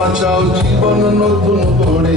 বাঁচাও জীবন নতুন করে।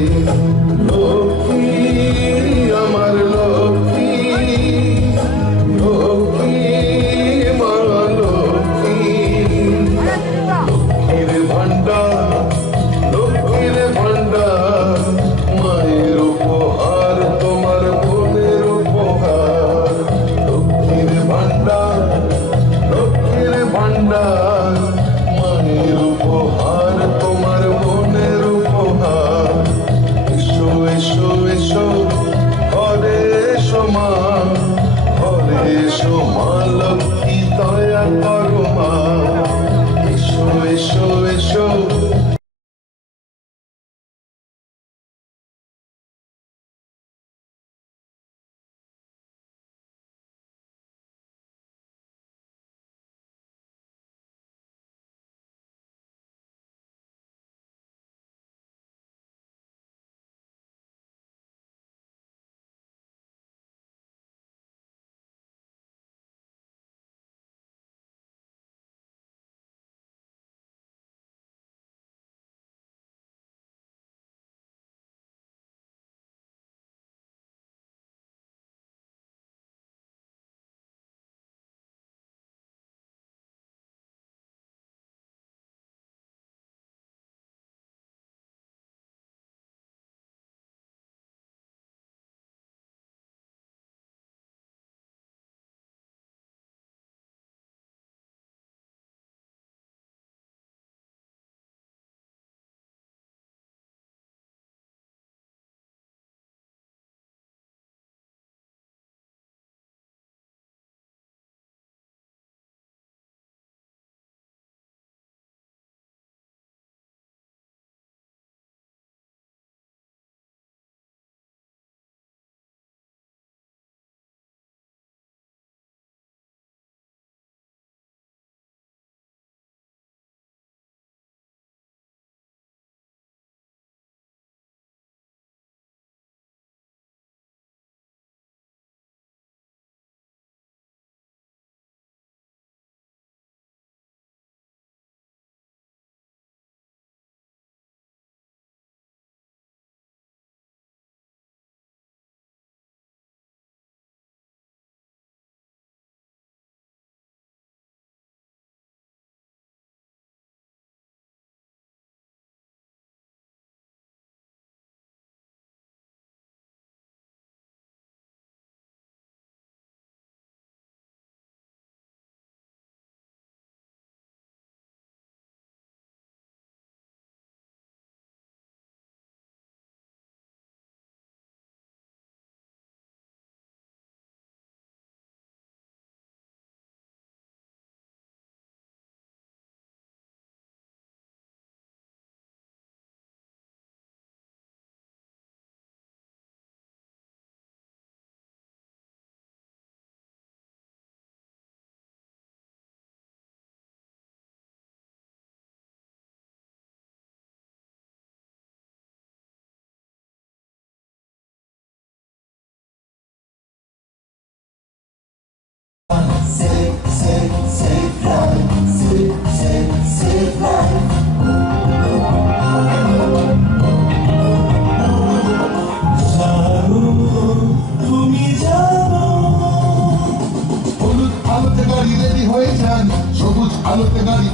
আলোতে গাড়ি রেডি হয়ে যান সবুজ আলোতে গাড়ি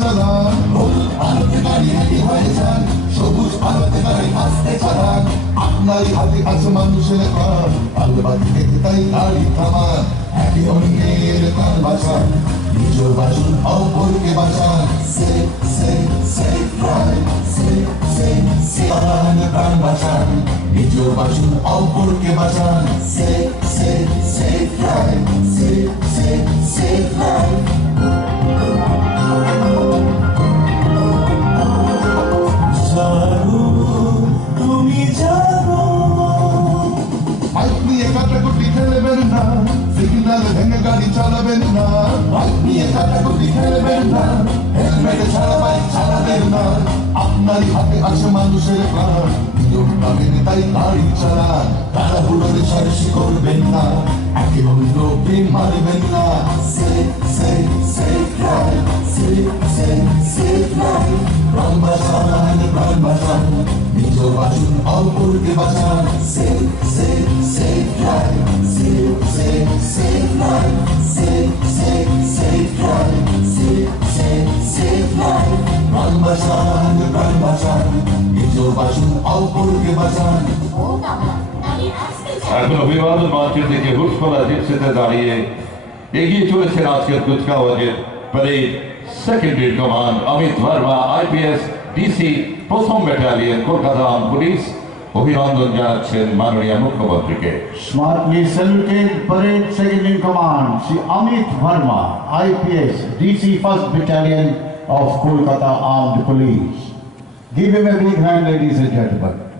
চালান হলুদ আলোতে গাড়ি হয়ে যান সবুজ আলোতে গাড়ি চালান আপনারই হাতে আছে মানুষের প্রাণ আলোবাতি দেখে তাই গাড়ি থামান Pionir tal bacha, nicho bachun au porque bacha, se, se, se, fry, se, se, se, tan, tan bacha, nicho bachun au porque bacha, se, se, signal ভেঙে গাড়ি চালাবেন না বাইক নিয়ে কাটাকুটি খেলবেন না হেলমেটে ছাড়া বাইক চালাবেন না আপনারই হাতে আছে মানুষের প্রাণ না মেনে তাই গাড়ি চালান তারা হুড়োরে সারসি করবেন না একে অন্যকে মারবেন না safe safe safe drive safe safe safe বাঁচান নিজ বাঁচুন অপরকে বাঁচান সেভ সেভ হুসফলা জিপসিতে দাঁড়িয়ে এগিয়ে চলেছেন আজকের কুচকাওয়াজের parade secondary command Amit Verma IPS DC প্রথম ব্যাটালিয়ন কলকাতা আর্ম পুলিশ অভিনন্দন জানাচ্ছেন মাননীয় মুখ্যমন্ত্রীকে Smartly saluted Parade Second in Command, Sri Amit Verma, IPS, DC 1st Battalion of Kolkata Armed Police. Give him a big hand, ladies and gentlemen.